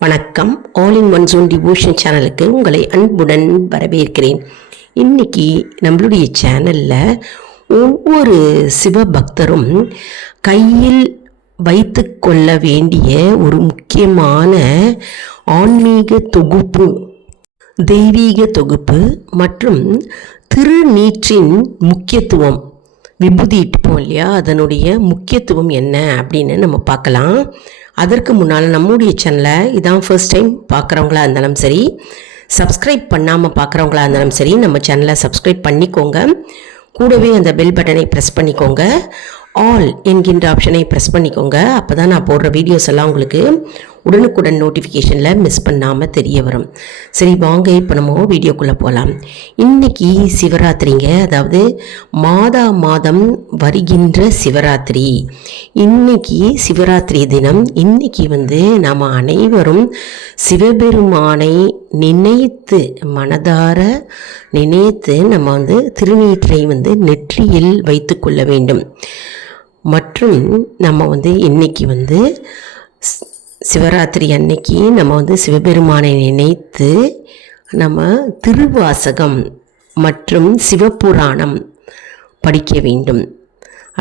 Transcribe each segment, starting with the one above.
வணக்கம். All in one zone devotion சேனலுக்கு உங்களை அன்புடன் வரவேற்கிறேன். இன்னைக்கு நம்மளுடைய சேனலில் ஒவ்வொரு சிவபக்தரும் கையில் வைத்து கொள்ள வேண்டிய ஒரு முக்கியமான ஆன்மீக தொகுப்பு, தெய்வீக தொகுப்பு மற்றும் திருநீற்றின் முக்கியத்துவம், விபூதி இட்டுப்போம் இல்லையா, அதனுடைய முக்கியத்துவம் என்ன அப்படின்னு நம்ம பார்க்கலாம். அதற்கு முன்னால் நம்முடைய சேனலை இதான் ஃபர்ஸ்ட் டைம் பார்க்குறவங்களா இருந்தாலும் சரி, சப்ஸ்கிரைப் பண்ணாமல் பார்க்குறவங்களா இருந்தாலும் சரி, நம்ம சேனலை சப்ஸ்கிரைப் பண்ணிக்கோங்க. கூடவே அந்த பெல் பட்டனை ப்ரெஸ் பண்ணிக்கோங்க. ஆல் என்கின்ற ஆப்ஷனை ப்ரெஸ் பண்ணிக்கோங்க. அப்போ தான் நான் போடுற வீடியோஸ் எல்லாம் உங்களுக்கு உடனுக்குடன் நோட்டிஃபிகேஷனில் மிஸ் பண்ணாமல் தெரிய வரும். சரி, வாங்க இப்போ நம்ம வீடியோக்குள்ளே போகலாம். இன்றைக்கி சிவராத்திரிங்க, அதாவது மாதம் வருகின்ற சிவராத்திரி. இன்றைக்கி சிவராத்திரி தினம். இன்றைக்கி நாம் அனைவரும் சிவபெருமானை நினைத்து, மனதார நினைத்து நம்ம திருநீற்றை நெற்றியில் வைத்து கொள்ள வேண்டும். மற்றும் நம்ம இன்றைக்கி சிவராத்திரி அன்னைக்கு நம்ம சிவபெருமானை நினைத்து நம்ம திருவாசகம் மற்றும் சிவபுராணம் படிக்க வேண்டும்.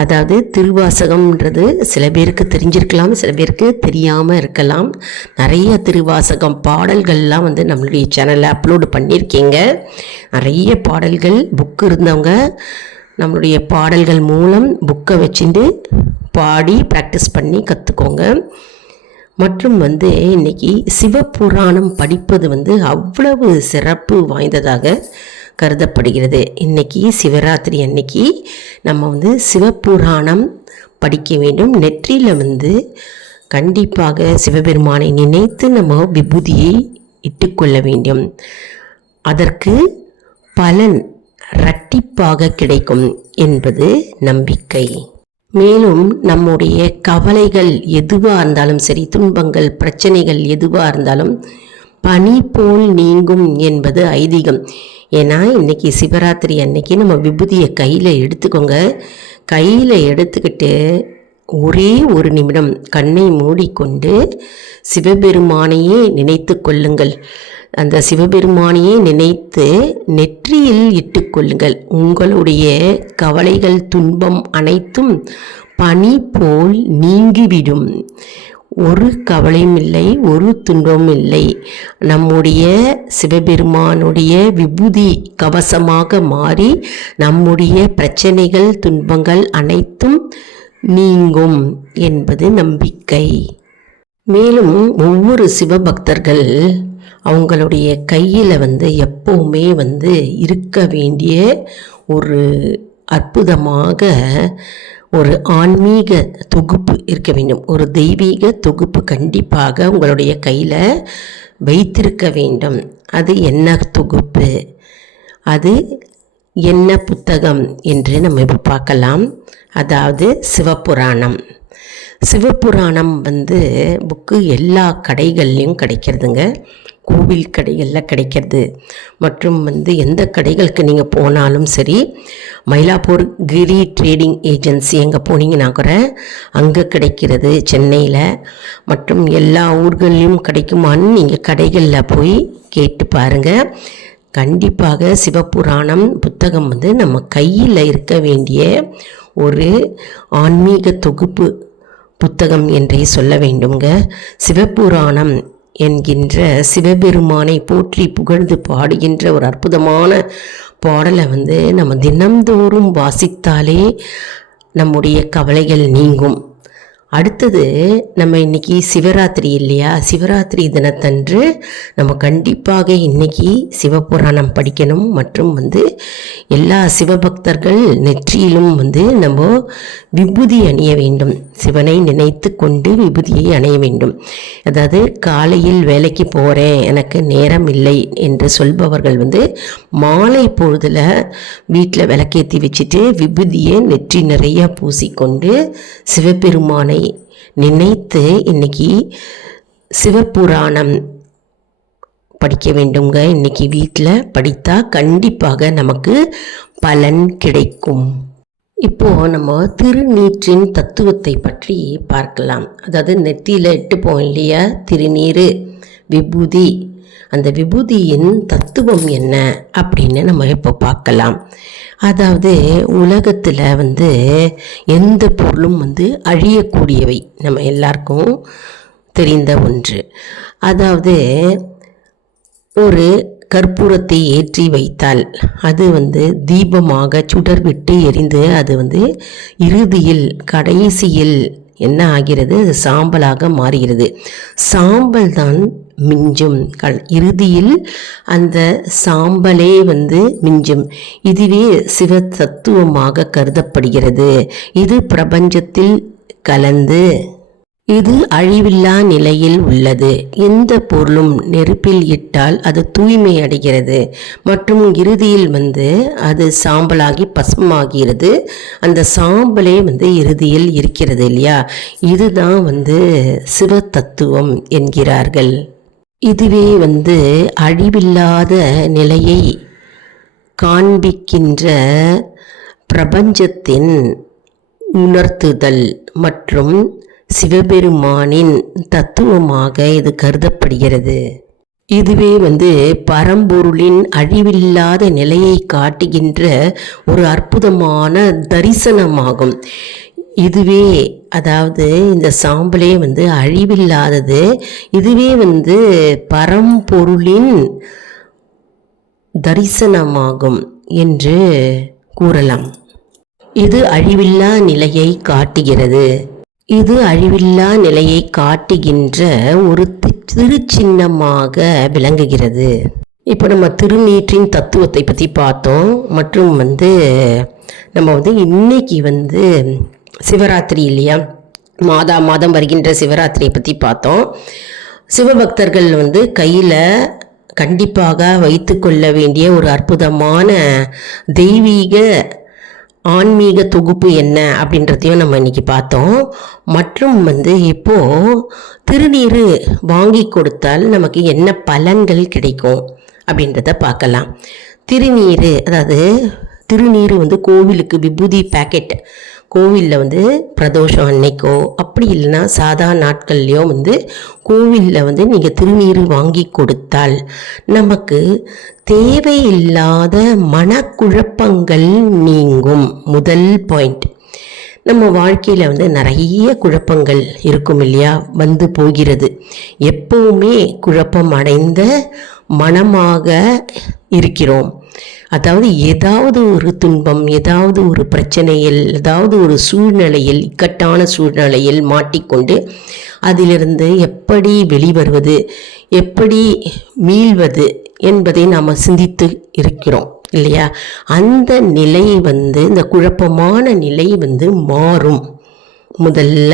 அதாவது திருவாசகம்ன்றது சில பேருக்கு தெரிஞ்சிருக்கலாம், சில பேருக்கு தெரியாமல் இருக்கலாம். நிறைய திருவாசகம் பாடல்கள்லாம் நம்மளுடைய சேனலில் அப்லோடு பண்ணியிருக்கீங்க. நிறைய பாடல்கள் புக்கு இருந்தவங்க நம்மளுடைய பாடல்கள் மூலம் புக்கை வச்சுட்டு பாடி ப்ராக்டிஸ் பண்ணி கற்றுக்கோங்க. மற்றும் இன்றைக்கி சிவபுராணம் படிப்பது அவ்வளவு சிறப்பு வாய்ந்ததாக கருதப்படுகிறது. இன்றைக்கி சிவராத்திரி அன்னைக்கு நம்ம சிவபுராணம் படிக்க வேண்டும். நெற்றியில் கண்டிப்பாக சிவபெருமானை நினைத்து நம்ம விபூதியை இட்டுக்கொள்ள வேண்டும். அதற்கு பலன் இரட்டிப்பாக கிடைக்கும் என்பது நம்பிக்கை. மேலும் நம்முடைய கவலைகள் எதுவாக இருந்தாலும் சரி, துன்பங்கள் பிரச்சனைகள் எதுவாக இருந்தாலும் பனி போல் நீங்கும் என்பது ஐதீகம். ஏன்னா இன்றைக்கி சிவராத்திரி அன்னைக்கு நம்ம விபூதியை கையில் எடுத்துக்கோங்க. கையில் எடுத்துக்கிட்டு ஒரே ஒரு நிமிடம் கண்ணை மூடிக்கொண்டு சிவபெருமானையே நினைத்து கொள்ளுங்கள். அந்த சிவபெருமானையே நினைத்து நெற்றியில் இட்டுக்கொள்ளுங்கள். உங்களுடைய கவலைகள், துன்பம் அனைத்தும் பனி போல் நீங்கிவிடும். ஒரு கவலையும் இல்லை, ஒரு துன்பமும் இல்லை. நம்முடைய சிவபெருமானுடைய விபூதி கவசமாக மாறி நம்முடைய பிரச்சனைகள், துன்பங்கள் அனைத்தும் நீங்கும் என்பது நம்பிக்கை. மேலும் ஒவ்வொரு சிவபக்தர்கள் அவங்களுடைய கையில் எப்போவுமே இருக்க வேண்டிய ஒரு அற்புதமாக ஒரு ஆன்மீக தொகுப்பு இருக்க வேண்டும். ஒரு தெய்வீக தொகுப்பு கண்டிப்பாக உங்களுடைய கையில் வைத்திருக்க வேண்டும். அது என்ன தொகுப்பு, அது என்ன புத்தகம் என்று நம்ம இப்போ பார்க்கலாம். அதாவது சிவபுராணம். சிவபுராணம் புக்கு எல்லா கடைகள்லையும் கிடைக்கிறதுங்க. கோவில் கடைகளில் கிடைக்கிறது. மற்றும் எந்த கடைகளுக்கு நீங்கள் போனாலும் சரி, மயிலாப்பூர் கிரி ட்ரேடிங் ஏஜென்சி எங்கே போனீங்கன்னா கூட அங்கே கிடைக்கிறது, சென்னையில். மற்றும் எல்லா ஊர்கள்லையும் கிடைக்குமான்னு நீங்கள் கடைகளில் போய் கேட்டு பாருங்கள். கண்டிப்பாக சிவபுராணம் புத்தகம் நம்ம கையில் இருக்க வேண்டிய ஒரு ஆன்மீக தொகுப்பு புத்தகம் என்றே சொல்ல வேண்டுங்க. சிவபுராணம் என்கின்ற சிவபெருமானை போற்றி புகழ்ந்து பாடுகின்ற ஒரு அற்புதமான பாடலை நம்ம தினம்தோறும் வாசித்தாலே நம்முடைய கவலைகள் நீங்கும். அடுத்தது, நம்ம இன்றைக்கி சிவராத்திரி இல்லையா, சிவராத்திரி தினத்தன்று நம்ம கண்டிப்பாக இன்றைக்கி சிவபுராணம் படிக்கணும். மற்றும் எல்லா சிவபக்தர்கள் நெற்றியிலும் நம்ம விபூதி அணிய வேண்டும். சிவனை நினைத்து கொண்டு விபூதியை அணிய வேண்டும். அதாவது காலையில் வேலைக்கு போகிறேன், எனக்கு நேரம் இல்லை என்று சொல்பவர்கள் மாலை பொழுதில் வீட்டில் விளக்கேற்றி வச்சுட்டு விபூதியை நெற்றி நிறைய பூசிக்கொண்டு சிவபெருமானை நினைத்து இன்னைக்கு சிவபுராணம் படிக்க வேண்டுங்க. இன்னைக்கு வீட்டில் படித்தா கண்டிப்பாக நமக்கு பலன் கிடைக்கும். இப்போது நம்ம திருநீற்றின் தத்துவத்தை பற்றி பார்க்கலாம். அதாவது நெத்தியில் இட்டுப்போம் இல்லையா திருநீர், விபூதி. அந்த விபூதியின் தத்துவம் என்ன அப்படின்னு நம்ம இப்போ பார்க்கலாம். அதாவது உலகத்தில் எந்த பொருளும் அழியக்கூடியவை, நம்ம எல்லாருக்கும் தெரிந்த ஒன்று. அதாவது ஒரு கற்பூரத்தை ஏற்றி வைத்தால் அது தீபமாக சுடர் விட்டு எரிந்து அது இறுதியில் கடைசியில் என்ன ஆகிறது, அது சாம்பலாக மாறுகிறது. சாம்பல் தான் மிஞ்சும், இறுதியில் அந்த சாம்பலே மிஞ்சும். இதுவே சிவ தத்துவமாக கருதப்படுகிறது. இது பிரபஞ்சத்தில் கலந்து இது அழிவில்லா நிலையில் உள்ளது. எந்த பொருளும் நெருப்பில் இட்டால் அது தூய்மை அடைகிறது மற்றும் இறுதியில் அது சாம்பலாகி பசுமாகிறது. அந்த சாம்பலே இறுதியில் இருக்கிறது இல்லையா, இதுதான் சிவ தத்துவம் என்கிறார்கள். இதுவே அழிவில்லாத நிலையை காண்பிக்கின்ற பிரபஞ்சத்தின் உணர்த்துதல் மற்றும் சிவபெருமானின் தத்துவமாக இது கருதப்படுகிறது. இதுவே பரம்பொருளின் அழிவில்லாத நிலையை காட்டுகின்ற ஒரு அற்புதமான தரிசனமாகும். இதுவே அதாவது இந்த சாம்பலே அழிவில்லாதது. இதுவே பரம்பொருளின் தரிசனமாகும் என்று கூறலாம். இது அழிவில்லா நிலையை காட்டுகிறது. இது அழிவில்லா நிலையை காட்டுகின்ற ஒரு திருச்சின்னமாக விளங்குகிறது. இப்போ நம்ம திருநீற்றின் தத்துவத்தை பற்றி பார்த்தோம். மற்றும் நம்ம இன்னைக்கு சிவராத்திரி இல்லையா, மாதம் வருகின்ற சிவராத்திரியை பற்றி பார்த்தோம். சிவபக்தர்கள் கையில் கண்டிப்பாக வைத்து கொள்ள வேண்டிய ஒரு அற்புதமான தெய்வீக ஆன்மீக தொகுப்பு என்ன அப்படின்றதையும் நம்ம இன்னைக்கு பார்த்தோம். மற்றும் இப்போது திருநீர் வாங்கி கொடுத்தால் நமக்கு என்ன பலன்கள் கிடைக்கும் அப்படின்றத பார்க்கலாம். திருநீர், அதாவது திருநீர் கோவிலுக்கு விபூதி பேக்கெட் கோவிலில் பிரதோஷம் அன்னைக்கோ அப்படி இல்லைன்னா சாதாரண நாட்கள்லையோ கோவிலில் நீங்கள் திருநீர் வாங்கி கொடுத்தால் நமக்கு தேவையில்லாத மனக்குழப்பங்கள் நீங்கும். முதல் பாயிண்ட். நம்ம வாழ்க்கையில் நிறைய குழப்பங்கள் இருக்கும் இல்லையா, போகிறது. எப்பவுமே குழப்பம் அடைந்த மனமாக இருக்கிறோம். அதாவது ஏதாவது ஒரு துன்பம், ஏதாவது ஒரு பிரச்சனையில், ஏதாவது ஒரு சூழ்நிலையில், இக்கட்டான சூழ்நிலையில் மாட்டிக்கொண்டு அதிலிருந்து எப்படி வெளிவருவது, எப்படி மீள்வது என்பதை நாம் சிந்தித்து இருக்கிறோம் இல்லையா. அந்த நிலை இந்த குழப்பமான நிலை மாறும் முதல்ல.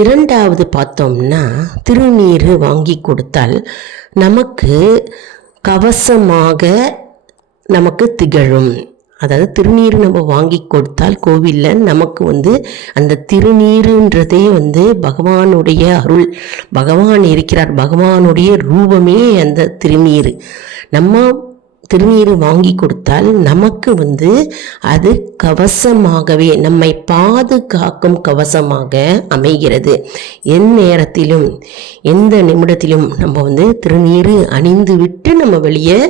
இரண்டாவது பார்த்தோம்னா, திருநீர் வாங்கி கொடுத்தால் நமக்கு கவசமாக நமக்கு திகழும். அதாவது திருநீர் நம்ம வாங்கி கொடுத்தால் கோவிலில் நமக்கு அந்த திருநீருன்றதே பகவானுடைய அருள். பகவான் இருக்கிறார், பகவானுடைய ரூபமே அந்த திருநீர். நம்ம திருநீர் வாங்கி கொடுத்தால் நமக்கு அது கவசமாகவே நம்மை பாதுகாக்கும் கவசமாக அமைகிறது. எந்நேரத்திலும் எந்த நிமிடத்திலும் நம்ம திருநீர் அணிந்து விட்டு நம்ம வெளியே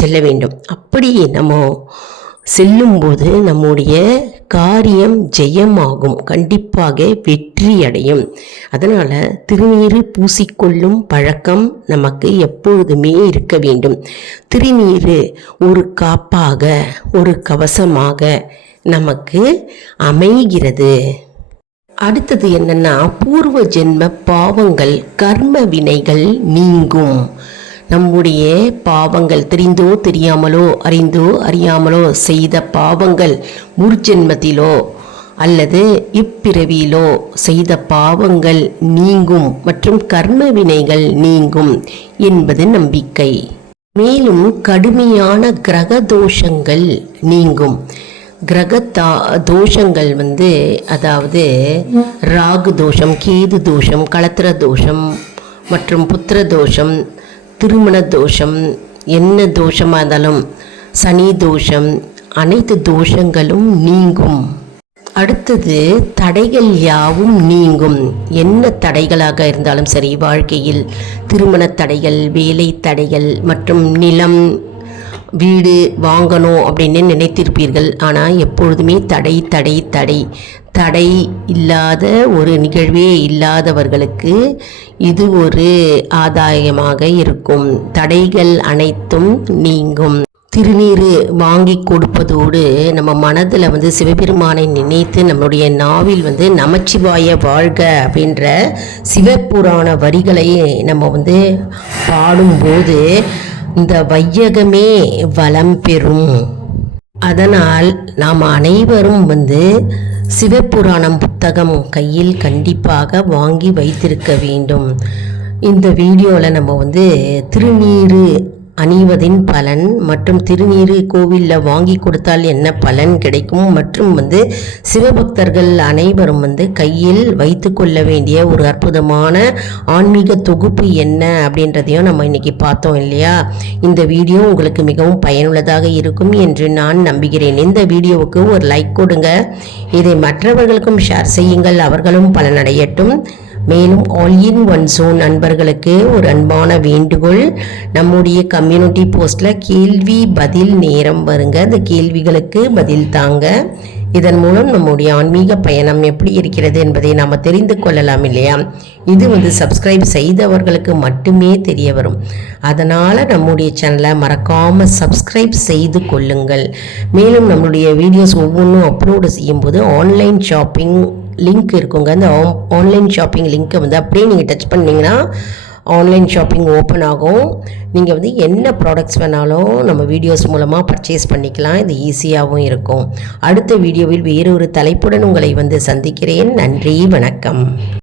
செல்ல வேண்டும். அப்படி நம்ம செல்லும்போது நம்முடைய காரியம் ஜெயமாகும், கண்டிப்பாக வெற்றி அடையும். அதனால் திருநீர் பூசிக்கொள்ளும் பழக்கம் நமக்கு எப்பொழுதுமே இருக்க வேண்டும். திருநீர் ஒரு காப்பாக, ஒரு கவசமாக நமக்கு அமைகிறது. அடுத்தது என்னன்னா, பூர்வ ஜென்ம பாவங்கள், கர்ம வினைகள் நீங்கும். நம்முடைய பாவங்கள், தெரிந்தோ தெரியாமலோ அறிந்தோ அறியாமலோ செய்த பாவங்கள், முற்ஜென்மத்திலோ அல்லது இப்பிறவியிலோ செய்த பாவங்கள் நீங்கும் மற்றும் கர்ம வினைகள் நீங்கும் என்பது நம்பிக்கை. மேலும் கடுமையான கிரக தோஷங்கள் நீங்கும். கிரக தோஷங்கள் அதாவது ராகு தோஷம், கேது தோஷம், களத்திர தோஷம் மற்றும் புத்திர தோஷம், திருமண தோஷம், என்ன தோஷமாக இருந்தாலும் சனி தோஷம், அனைத்து தோஷங்களும் நீங்கும். அடுத்தது தடைகள் யாவும் நீங்கும். என்ன தடைகளாக இருந்தாலும் சரி, வாழ்க்கையில் திருமண தடைகள், வேலை தடைகள் மற்றும் நிலம், வீடு வாங்கணும் அப்படின்னு நினைத்திருப்பீர்கள். ஆனால் எப்பொழுதுமே தடை தடை தடை தடை இல்லாத ஒரு நிகழ்வே இல்லாதவர்களுக்கு இது ஒரு ஆதாயமாக இருக்கும். தடைகள் அனைத்தும் நீங்கும். திருநீர் வாங்கி கொடுப்பதோடு நம்ம மனதில் சிவபெருமானை நினைத்து நம்மளுடைய நாவில் நமச்சிவாய வாழ்க அப்படின்ற சிவபுராண வரிகளை நம்ம பாடும்போது இந்த வையகமே வளம் பெறும். அதனால் நாம் அனைவரும் சிவபுராணம் புத்தகம் கையில் கண்டிப்பாக வாங்கி வைத்திருக்க வேண்டும். இந்த வீடியோவில் நம்ம திருநீர் அணிவதின் பலன் மற்றும் திருநீர் கோவிலில் வாங்கி கொடுத்தால் என்ன பலன் கிடைக்கும் மற்றும் சிவபக்தர்கள் அனைவரும் கையில் வைத்து கொள்ள வேண்டிய ஒரு அற்புதமான ஆன்மீக தொகுப்பு என்ன அப்படின்றதையும் நம்ம இன்னைக்கு பார்த்தோம் இல்லையா. இந்த வீடியோ உங்களுக்கு மிகவும் பயனுள்ளதாக இருக்கும் என்று நான் நம்புகிறேன். இந்த வீடியோவுக்கு ஒரு லைக் கொடுங்க, இதை மற்றவர்களுக்கும் ஷேர் செய்யுங்கள், அவர்களும் பலனடையட்டும். மேலும் ஆல் இன் ஒன் ஜோன் நண்பர்களுக்கு ஒரு அன்பான வேண்டுகோள், நம்முடைய கம்யூனிட்டி போஸ்டில் கேள்வி பதில் நேரம் வருங்க. அந்த கேள்விகளுக்கு பதில் தாங்க. இதன் மூலம் நம்முடைய ஆன்மீக பயணம் எப்படி இருக்கிறது என்பதை நாம் தெரிந்து கொள்ளலாம் இல்லையா. இது சப்ஸ்கிரைப் செய்தவர்களுக்கு மட்டுமே தெரிய வரும். அதனால் நம்முடைய சேனலை மறக்காமல் சப்ஸ்கிரைப் செய்து கொள்ளுங்கள். மேலும் நம்மளுடைய வீடியோஸ் ஒவ்வொன்றும் அப்லோடு செய்யும்போது ஆன்லைன் ஷாப்பிங் லிங்க் இருக்குங்க. அந்த ஆன்லைன் ஷாப்பிங் லிங்க்கை அப்படியே நீங்கள் டச் பண்ணிங்கன்னா ஆன்லைன் ஷாப்பிங் ஓப்பன் ஆகும். நீங்கள் என்ன ப்ராடக்ட்ஸ் வேணாலும் நம்ம வீடியோஸ் மூலமாக பர்ச்சேஸ் பண்ணிக்கலாம். இது ஈஸியாகவும் இருக்கும். அடுத்த வீடியோவில் வேறொரு தலைப்புடன் உங்களை சந்திக்கிறேன். நன்றி, வணக்கம்.